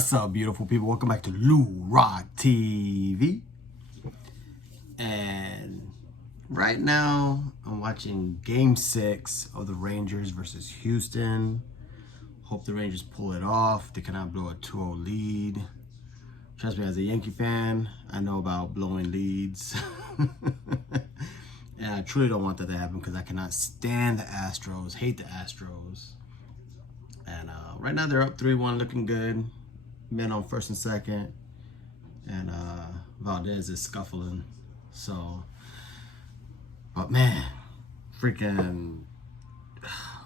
What's up, beautiful people? Welcome back to Lou Rock TV. And right now, I'm watching Game 6 of the Rangers versus Houston. Hope the Rangers pull it off. They cannot blow a 2-0 lead. Trust me, as a Yankee fan, I know about blowing leads. And I truly don't want that to happen because I cannot stand the Astros, hate the Astros. And right now they're up 3-1, looking good. Men on first and second. And Valdez is scuffling. So, but man, freaking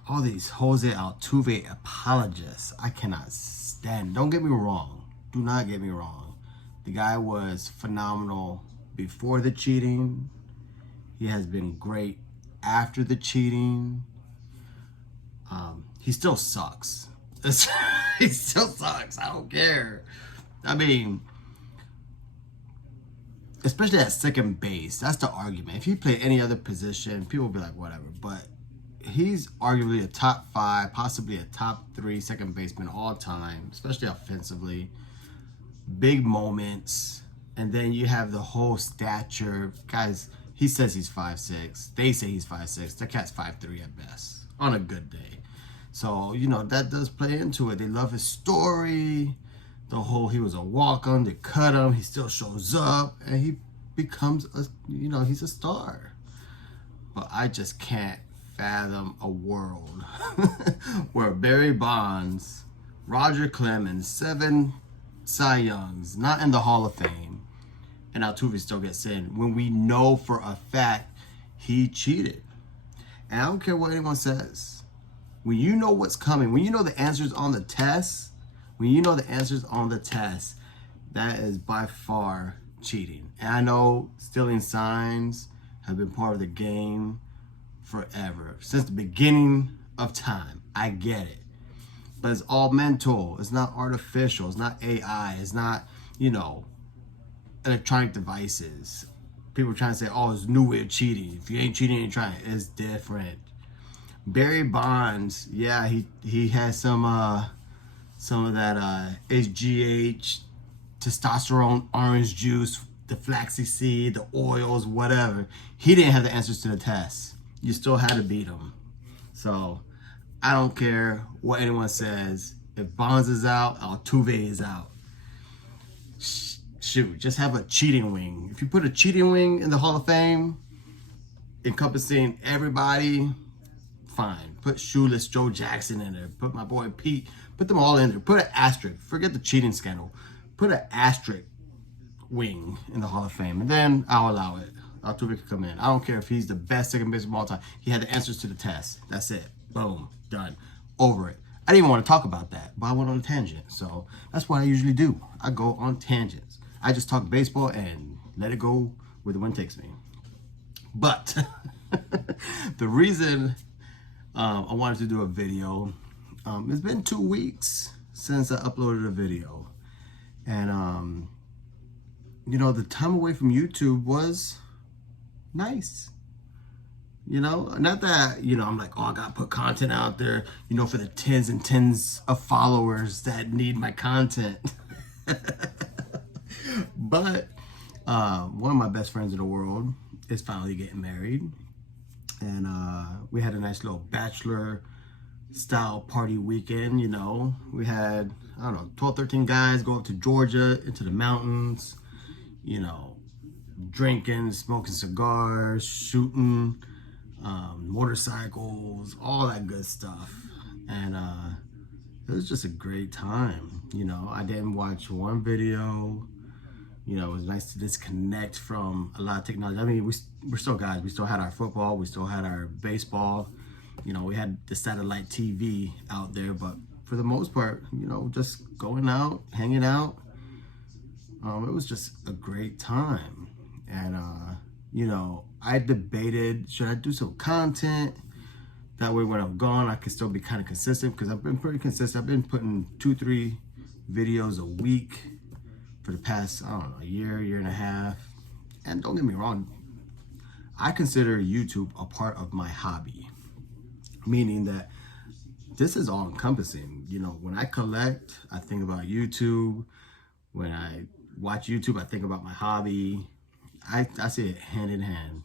all these Jose Altuve apologists, I cannot stand. Don't get me wrong. Do not get me wrong. The guy was phenomenal before the cheating. He has been great after the cheating. He still sucks. He still sucks. I don't care. I mean, especially at second base. That's the argument. If he played any other position, people would be like, whatever. But he's arguably a top 5, possibly a top 3 second baseman all time, especially offensively. Big moments. And then you have the whole stature. Guys, he says he's 5'6". They say he's 5'6". The cat's 5'3" at best on a good day. So, you know, that does play into it. They love his story. The whole, he was a walk-on, they cut him, he still shows up, and he becomes, he's a star. But I just can't fathom a world where Barry Bonds, Roger Clemens, 7 Cy Youngs, not in the Hall of Fame, and Altuve still gets in, when we know for a fact he cheated. And I don't care what anyone says. When you know what's coming, when you know the answers on the test, that is by far cheating. And I know stealing signs have been part of the game forever, since the beginning of time. I get it. But it's all mental. It's not artificial. It's not AI. It's not, electronic devices. People trying to say, oh, it's a new way of cheating. If you ain't cheating, you ain't trying. It's different. Barry Bonds, yeah, he has some of that HGH, testosterone, orange juice, the flaxseed seed, the oils, whatever. He didn't have the answers to the test. You still had to beat him. So I don't care what anyone says. If Bonds is out, Altuve is out. Shoot, just have a cheating wing. If you put a cheating wing in the Hall of Fame, encompassing everybody, fine. Put Shoeless Joe Jackson in there. Put my boy Pete. Put them all in there. Put an asterisk. Forget the cheating scandal. Put an asterisk wing in the Hall of Fame. And then I'll allow it. Altuve can come in. I don't care if he's the best second baseman of all time. He had the answers to the test. That's it. Boom. Done. Over it. I didn't even want to talk about that, but I went on a tangent. So that's what I usually do. I go on tangents. I just talk baseball and let it go where the wind takes me. But the reason I wanted to do a video. It's been 2 weeks since I uploaded a video. And, the time away from YouTube was nice. Not that, I'm like, oh, I got to put content out there, for the tens and tens of followers that need my content. But one of my best friends in the world is finally getting married. And we had a nice little bachelor style party weekend, We had, 12, 13 guys go up to Georgia, into the mountains, drinking, smoking cigars, shooting, motorcycles, all that good stuff. And it was just a great time, I didn't watch one video. It was nice to disconnect from a lot of technology. I mean, we're still guys. We still had our football. We still had our baseball. We had the satellite TV out there. But for the most part, just going out, hanging out. It was just a great time. And, I debated, should I do some content? That way when I'm gone, I can still be kind of consistent. Because I've been pretty consistent. I've been putting 2-3 videos a week for the past, a year and a half. And don't get me wrong, I consider YouTube a part of my hobby. Meaning that this is all encompassing. You know, when I collect, I think about YouTube. When I watch YouTube, I think about my hobby. I see it hand in hand.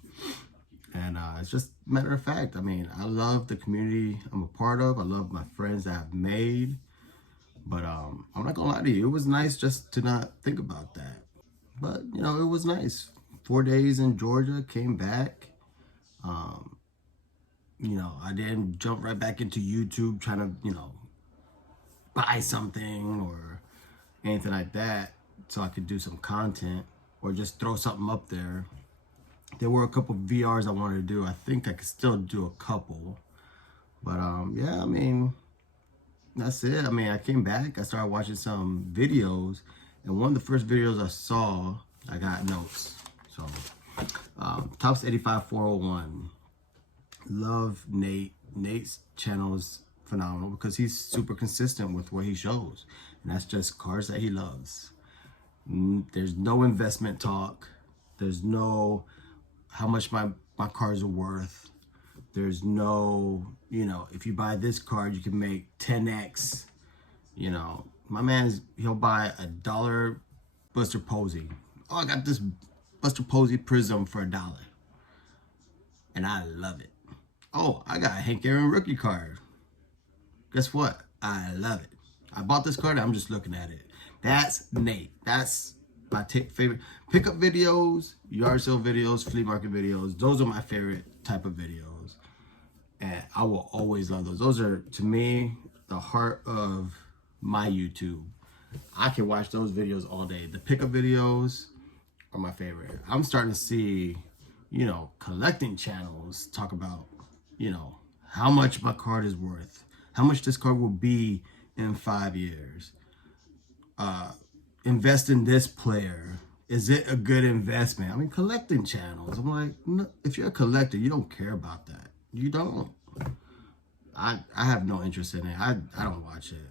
And it's just matter of fact. I mean, I love the community I'm a part of. I love my friends that I've made. But I'm not gonna lie to you, it was nice just to not think about that. But, you know, it was nice. 4 days in Georgia, came back. You know, I didn't jump right back into YouTube trying to, you know, buy something or anything like that so I could do some content or just throw something up there. There were a couple of VRs I wanted to do. I think I could still do a couple. But yeah, I mean, that's it. I mean, I came back, I started watching some videos, and one of the first videos I saw, I got notes. So, Tops 85 401. Love Nate. Nate's channel is phenomenal because he's super consistent with what he shows. And that's just cars that he loves. There's no investment talk. There's no how much my cars are worth. There's no, you know, if you buy this card, you can make 10x. You know, my man, he'll buy $1 Buster Posey. Oh, I got this Buster Posey Prism for $1. And I love it. Oh, I got a Hank Aaron rookie card. Guess what? I love it. I bought this card, I'm just looking at it. That's Nate. That's my favorite. Pickup videos, yard sale videos, flea market videos. Those are my favorite type of videos. And I will always love those. Those are, to me, the heart of my YouTube. I can watch those videos all day. The pickup videos are my favorite. I'm starting to see, you know, collecting channels talk about, you know, how much my card is worth, how much this card will be in 5 years. Invest in this player. Is it a good investment? I mean, collecting channels. I'm like, no, if you're a collector, you don't care about that. You don't. I have no interest in it. I don't watch it.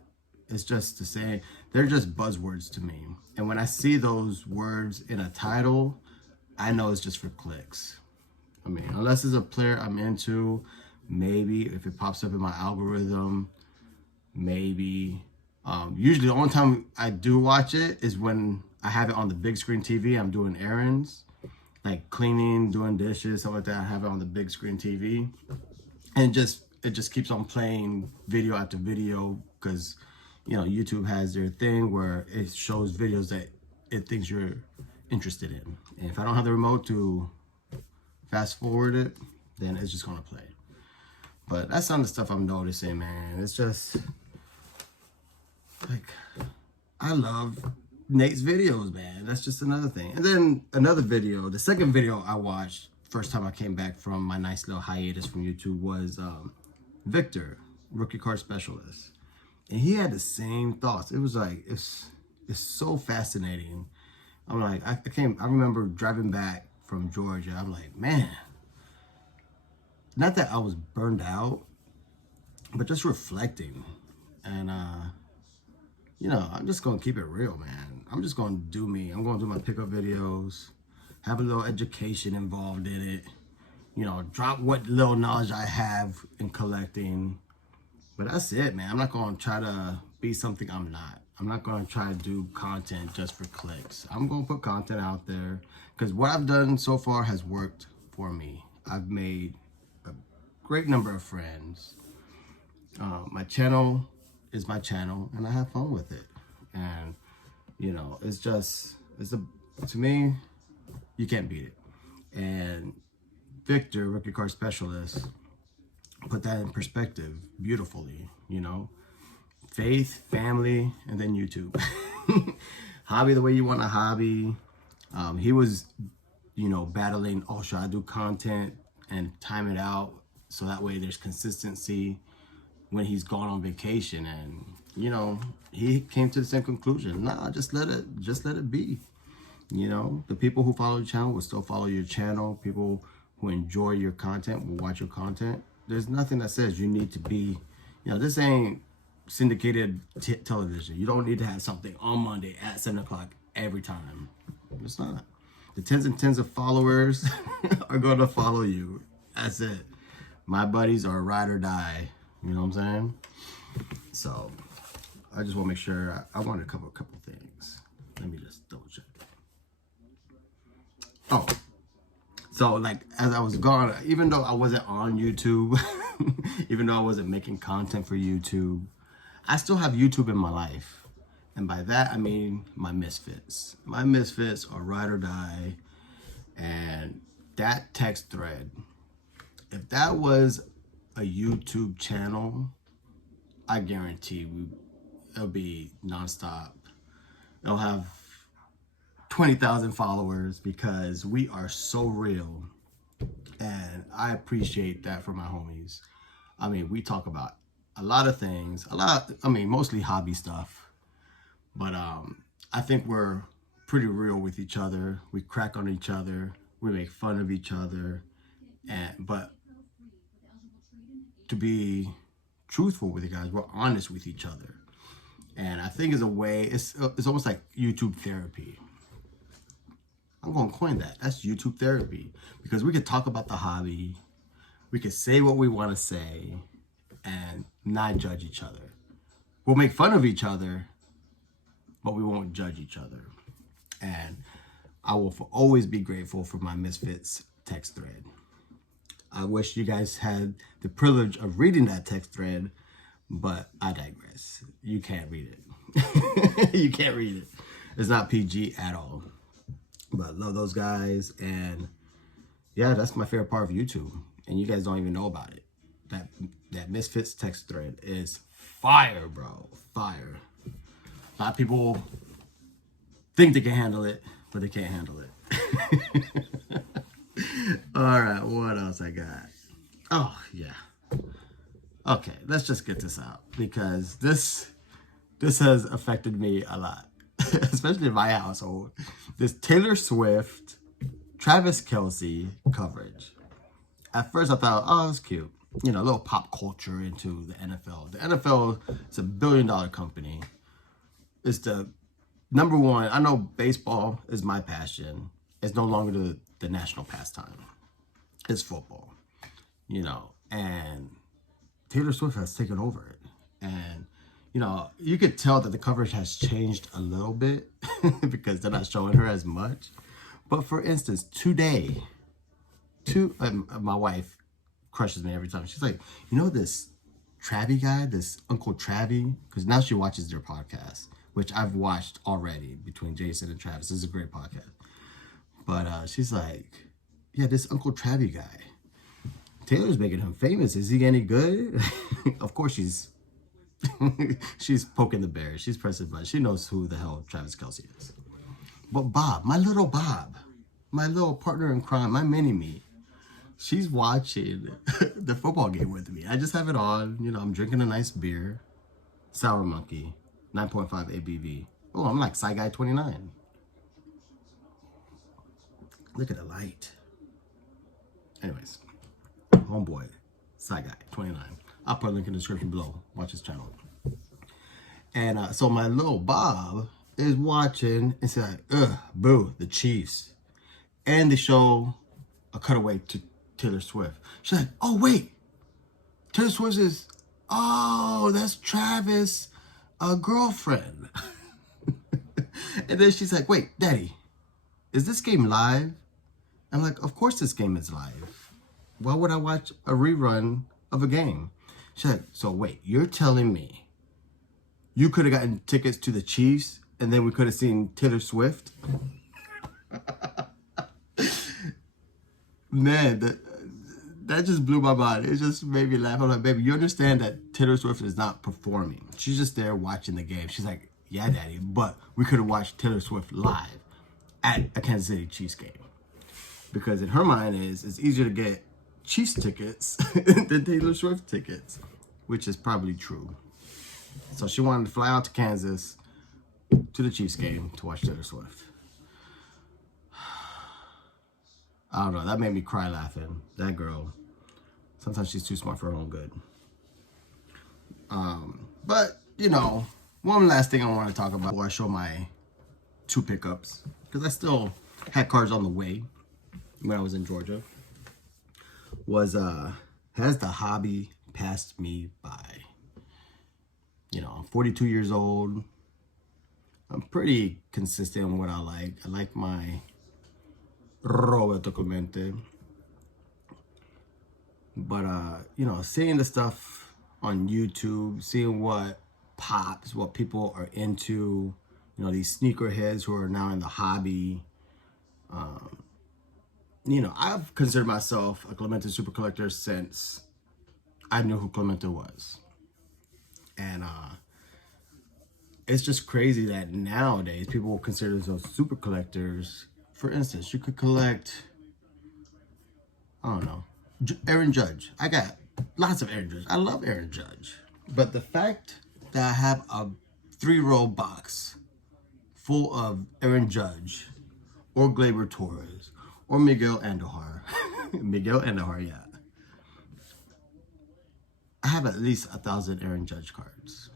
It's just the same. They're just buzzwords to me. And when I see those words in a title, I know it's just for clicks. I mean, unless it's a player I'm into, maybe if it pops up in my algorithm, maybe. Usually the only time I do watch it is when I have it on the big screen TV. I'm doing errands, like cleaning, doing dishes, something like that. I have it on the big screen TV. And it just keeps on playing video after video because, you know, YouTube has their thing where it shows videos that it thinks you're interested in. And if I don't have the remote to fast forward it, then it's just gonna play. But that's some of the stuff I'm noticing, man. It's just like, I love Nate's videos, man. That's just another thing. And then another video, the second video I watched first time I came back from my nice little hiatus from YouTube was Victor, rookie card specialist. And he had the same thoughts. It was like, it's so fascinating. I'm like, I remember driving back from Georgia. I'm like, man, not that I was burned out, but just reflecting. And, you know, I'm just going to keep it real, man. I'm just going to do me. I'm going to do my pickup videos, have a little education involved in it, you know, drop what little knowledge I have in collecting. But that's it, man. I'm not going to try to be something I'm not. I'm not going to try to do content just for clicks. I'm going to put content out there because what I've done so far has worked for me. I've made a great number of friends. My channel is my channel and I have fun with it. And, you know, to me, you can't beat it. And Victor, rookie card specialist, put that in perspective beautifully, you know. Faith, family, and then YouTube. Hobby the way you want a hobby. He was, you know, battling, oh, should I do content and time it out so that way there's consistency when he's gone on vacation. And, you know, he came to the same conclusion. Nah, just let it be. You know, the people who follow your channel will still follow your channel. People who enjoy your content will watch your content. There's nothing that says you need to be, you know, this ain't syndicated television. You don't need to have something on Monday at 7 o'clock every time. It's not. The tens and tens of followers are going to follow you. That's it. My buddies are ride or die. You know what I'm saying? So I just want to make sure. I wanted a couple things. Let me just double check. Oh, so like as I was gone, even though I wasn't on YouTube, even though I wasn't making content for YouTube, I still have YouTube in my life. And by that, I mean my Misfits. My Misfits are ride or die. And that text thread, if that was a YouTube channel, I guarantee it'll be nonstop. It'll have 20,000 followers because we are so real. And I appreciate that for my homies. I mean, we talk about a lot of things, mostly hobby stuff. But I think we're pretty real with each other. We crack on each other. We make fun of each other. But to be truthful with you guys, we're honest with each other. And I think it's a way, it's almost like YouTube therapy. I'm going to coin that. That's YouTube therapy. Because we could talk about the hobby. We could say what we want to say and not judge each other. We'll make fun of each other, but we won't judge each other. And I will always be grateful for my Misfits text thread. I wish you guys had the privilege of reading that text thread, but I digress. You can't read it. You can't read it. It's not PG at all. But love those guys. And yeah, that's my favorite part of YouTube. And you guys don't even know about it. That Misfits text thread is fire, bro. Fire. A lot of people think they can handle it, but they can't handle it. All right, what else I got? Oh, yeah. Okay, let's just get this out because this has affected me a lot, especially in my household. This Taylor Swift, Travis Kelce coverage. At first I thought, oh, it's cute. You know, a little pop culture into the NFL. The NFL is $1 billion company. It's the number one. I know baseball is my passion. It's no longer the national pastime. It's football, you know, and Taylor Swift has taken over it. And, you know, you could tell that the coverage has changed a little bit because they're not showing her as much. But for instance, today, my wife crushes me every time. She's like, you know, this Travie guy, this Uncle Travie, because now she watches their podcast, which I've watched already between Jason and Travis. This is a great podcast. But she's like, yeah, this Uncle Travie guy, Taylor's making him famous. Is he any good? Of course she's poking the bear. She's pressing buttons. She knows who the hell Travis Kelce is. But Bob, my little partner in crime, my mini-me, she's watching the football game with me. I just have it on. You know, I'm drinking a nice beer. Sour Monkey, 9.5 ABV. Oh, I'm like Sci Guy 29. Look at the light. Anyways, homeboy, Sci Guy 29. I'll put a link in the description below. Watch his channel. And so my little Bob is watching and says, boo, the Chiefs. And they show a cutaway to Taylor Swift. She's like, oh, wait. Taylor Swift is, oh, that's Travis' girlfriend. And then she's like, wait, Daddy, is this game live? I'm like, of course this game is live. Why would I watch a rerun of a game? She's like, so wait, you're telling me you could have gotten tickets to the Chiefs and then we could have seen Taylor Swift? Man, that just blew my mind. It just made me laugh. I'm like, baby, you understand that Taylor Swift is not performing. She's just there watching the game. She's like, yeah, Daddy, but we could have watched Taylor Swift live at a Kansas City Chiefs game. Because in her mind it's easier to get Chiefs tickets than Taylor Swift tickets, which is probably true. So she wanted to fly out to Kansas to the Chiefs game to watch Taylor Swift. I don't know, that made me cry laughing. That girl, sometimes she's too smart for her own good. But, you know, one last thing I want to talk about before I show my 2 pickups, because I still had cars on the way when I was in Georgia, was has the hobby passed me by. You know, I'm 42 years old. I'm pretty consistent in what I like. I like my Roberto Clemente. But, you know, seeing the stuff on YouTube, seeing what pops, what people are into, you know, these sneakerheads who are now in the hobby. You know, I've considered myself a Clemente super collector since I knew who Clemente was. And it's just crazy that nowadays people will consider themselves super collectors. For instance, you could collect, I don't know, Aaron Judge. I got lots of Aaron Judge. I love Aaron Judge. But the fact that I have a 3-row box full of Aaron Judge or Gleyber Torres or Miguel Andujar. Miguel Andujar, yeah. I have at least 1,000 Aaron Judge cards.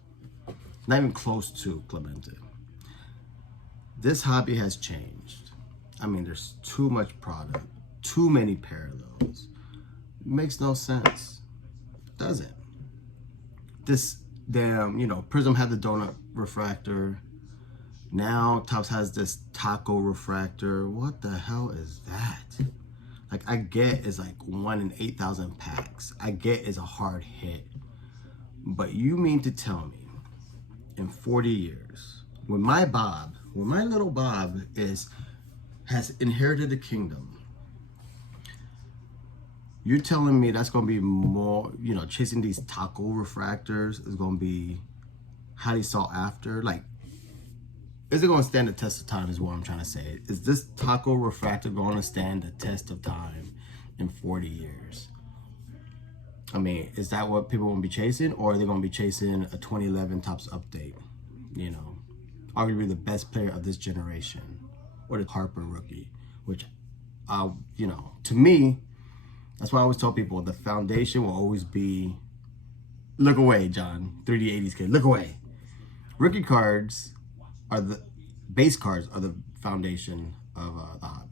Not even close to Clemente. This hobby has changed. I mean, there's too much product, too many parallels. It makes no sense. Does it? This damn, you know, Prism had the donut refractor. Now Topps has this taco refractor. What the hell is that? Like, I get it's like 1 in 8,000 packs. I get it's a hard hit. But you mean to tell me, in 40 years, when my little Bob has inherited the kingdom, you're telling me that's going to be more, you know, chasing these taco refractors is going to be highly sought after? Like, is it going to stand the test of time is what I'm trying to say. Is this taco refractor going to stand the test of time in 40 years? I mean, is that what people will be chasing? Or are they going to be chasing a 2011 Topps update? You know, arguably the best player of this generation. Or the HOFer rookie. Which, you know, to me, that's why I always tell people the foundation will always be, look away, John, 3D80s kid, look away. Rookie cards are the base cards are the foundation of the hobby.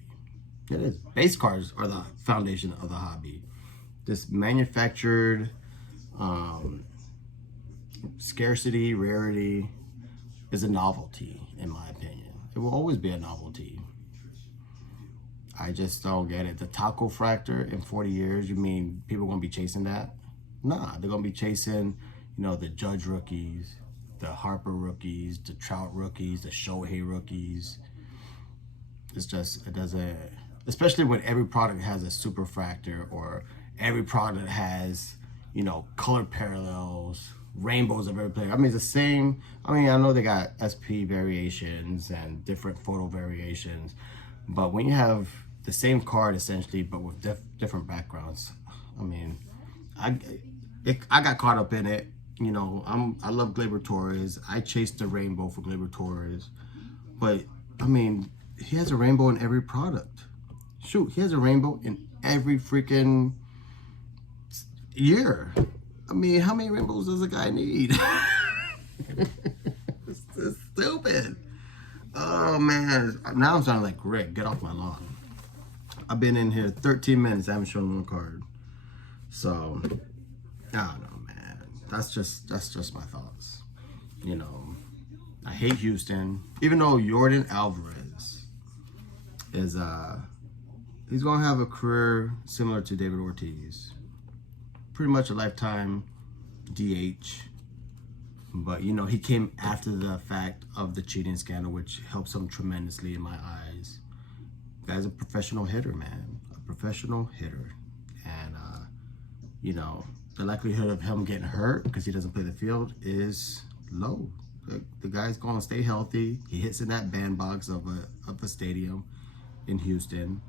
It is. Base cards are the foundation of the hobby. This manufactured scarcity, rarity is a novelty, in my opinion. It will always be a novelty. I just don't get it. The taco fractor in 40 years, you mean people are going to be chasing that? Nah, they're going to be chasing, you know, the Judge rookies, the Harper rookies, the Trout rookies, the Shohei rookies. It's just, it doesn't, especially when every product has a super fractor or every product has, you know, color parallels, rainbows of every player. I mean, it's the same. I mean, I know they got SP variations and different photo variations, but when you have the same card essentially, but with different backgrounds, I mean, I got caught up in it. You know, I love Gleyber Torres. I chased the rainbow for Gleyber Torres, but I mean, he has a rainbow in every product. Shoot, he has a rainbow in every freaking year. I mean, how many rainbows does a guy need? It's stupid. Oh man, now I'm sounding like Rick. Get off my lawn. I've been in here 13 minutes. I haven't shown one card. So, I don't know, man. That's just my thoughts. You know, I hate Houston. Even though Yordan Alvarez is he's gonna have a career similar to David Ortiz. Pretty much a lifetime DH. But, you know, he came after the fact of the cheating scandal, which helps him tremendously in my eyes. The guy's a professional hitter, man. A professional hitter. And, you know, the likelihood of him getting hurt because he doesn't play the field is low. The guy's going to stay healthy. He hits in that bandbox of a stadium in Houston.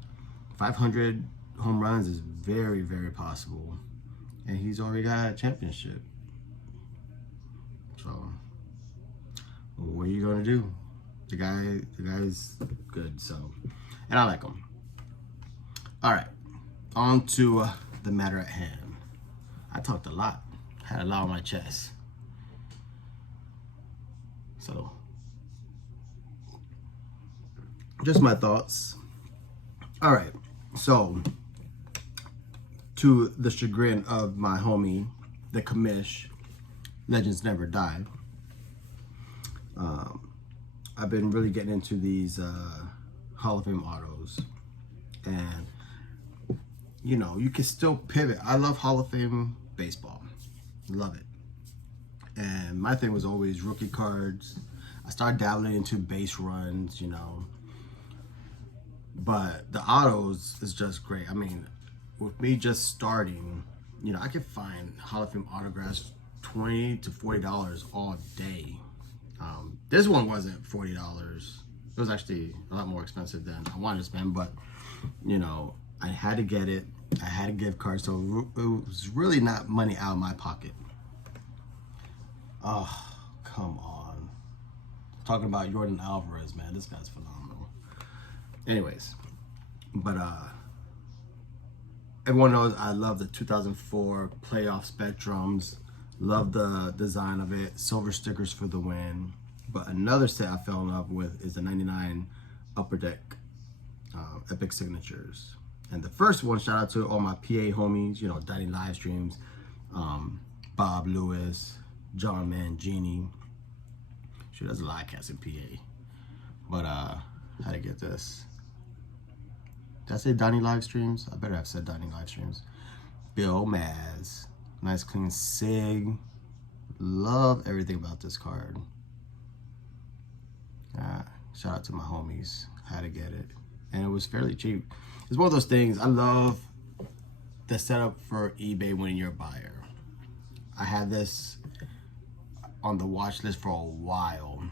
500 home runs is very, very possible. And he's already got a championship. So, what are you gonna do? The guy's good. So, and I like him. All right, on to the matter at hand. I talked a lot. Had a lot on my chest. So, just my thoughts. All right. So, to the chagrin of my homie the commish, Legends Never Die. I've been really getting into these Hall of Fame autos, and you know, you can still pivot. I love Hall of Fame baseball, love it. And my thing was always rookie cards. I started dabbling into base runs, you know, but the autos is just great. I mean, with me just starting, you know, I could find Hall of Fame autographs $20 to $40 all day. This one wasn't $40. It was actually a lot more expensive than I wanted to spend, but you know, I had to get it. I had a gift card, so it was really not money out of my pocket. Oh, come on. Talking about Yordan Alvarez, man, this guy's phenomenal. Anyways, but everyone knows I love the 2004 playoff Spectrums. Love the design of it. Silver stickers for the win. But another set I fell in love with is the 99 Upper Deck Epic Signatures. And the first one, shout out to all my PA homies, you know, Dining Live Streams, Bob Lewis, John Mangini. Shoot, there's a lot of cats in PA. But how to get this? Did I say Dining Live Streams? I better have said Dining Live Streams. Bill Maz. Nice clean sig. Love everything about this card. Shout out to my homies. How to get it. And it was fairly cheap. It's one of those things. I love the setup for eBay when you're a buyer. I had this on the watch list for a while.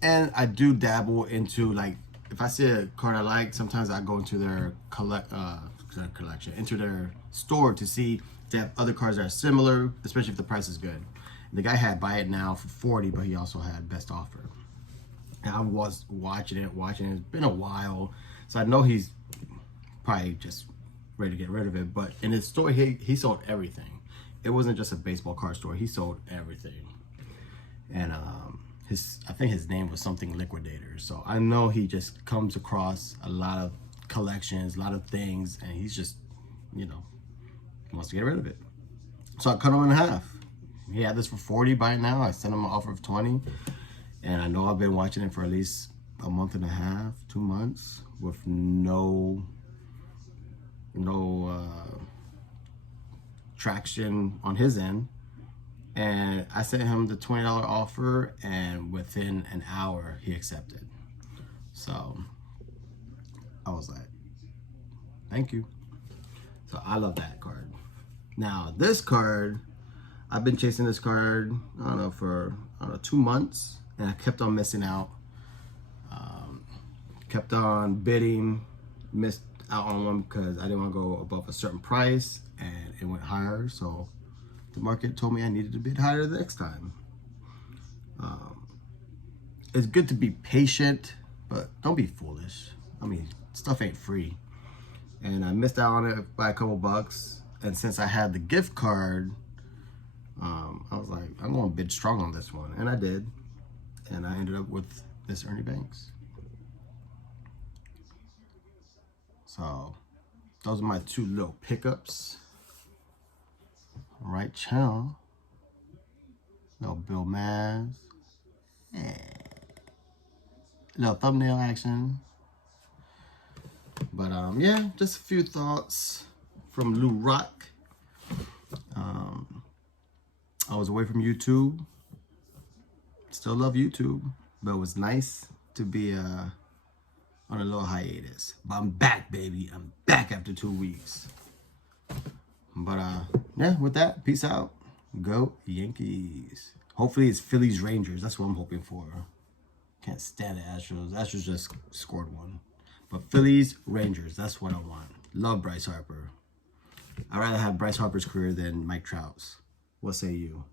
And I do dabble into, like, if I see a card I like, sometimes I go into their collection, into their store to see if they have other cards that are similar, especially if the price is good. The guy had buy it now for 40, but he also had best offer. And I was watching it. It's been a while, so I know he's probably just ready to get rid of it. But in his store, he sold everything. It wasn't just a baseball card store. He sold everything. And I think his name was something Liquidator. So I know he just comes across a lot of collections, a lot of things, and he's just, you know, wants to get rid of it. So I cut him in half. He had this for 40 by now. I sent him an offer of 20. And I know I've been watching it for at least a month and a half, 2 months, with no traction on his end. And I sent him the $20 offer, and within an hour, he accepted. So I was like, thank you. So I love that card. Now, this card, I've been chasing this card, I don't know, for 2 months. And I kept on missing out. Kept on bidding, missed out on one because I didn't want to go above a certain price, and it went higher. So the market told me I needed to bid higher the next time. It's good to be patient, but don't be foolish. I mean, stuff ain't free. And I missed out on it by a couple bucks. And since I had the gift card, I was like, I'm going to bid strong on this one. And I did. And I ended up with this Ernie Banks. So those are my two little pickups. Right channel. Little Bill Maz. Yeah. Little thumbnail action. But yeah, just a few thoughts from Lou Rock. I was away from YouTube. Still love YouTube, but it was nice to be on a little hiatus. But I'm back, baby. I'm back after 2 weeks. But yeah, with that, peace out. Go Yankees. Hopefully it's Phillies Rangers. That's what I'm hoping for. Can't stand the Astros. Astros just scored one. But Phillies Rangers, that's what I want. Love Bryce Harper. I'd rather have Bryce Harper's career than Mike Trout's. What say you?